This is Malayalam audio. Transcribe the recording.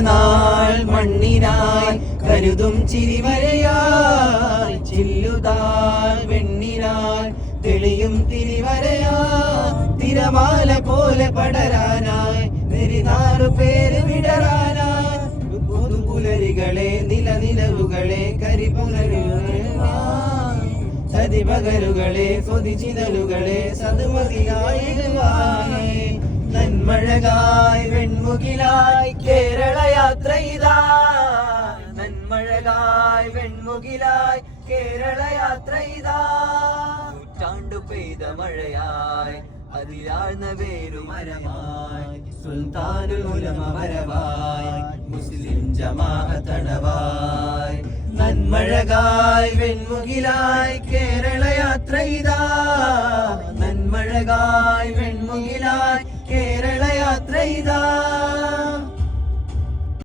നാൾ മണ്ണിനായി കരുതും ചിരിവരയായി ചില്ലുതാൽ വെണ്ണിനായി തെളിയും തിരിവരയാ തിരമാല പോലെ പടരാനായി നെരിനാറു പേര് വിടരാനായി പുതുപുലരികളെ നിലനിലവുകളെ കരിപുലരുകളെ സതിപകരുകളെ കൊതിച്ചിതലുകളെ സതുമതിയായി നന്മഴകായി വെൺമുകിലായി കേരള യാത്ര ഇതാ നന്മഴകായി വെൺമുകിലായി കേരള യാത്ര ഇതാ നൂറ്റാണ്ടു പെയ്ത മഴയായി അതിലാഴ്ന്ന വേരുമരമായി സുൽത്താനുൽ ഉലമ വരവായി മുസ്ലിം ജമാഅത്തണവായി നന്മഴകായി വെൺമുകിലായി കേരള യാത്ര ഇതാ നന്മഴകായി വെൺമുകിലായി കേരള യാത്ര ഇതാ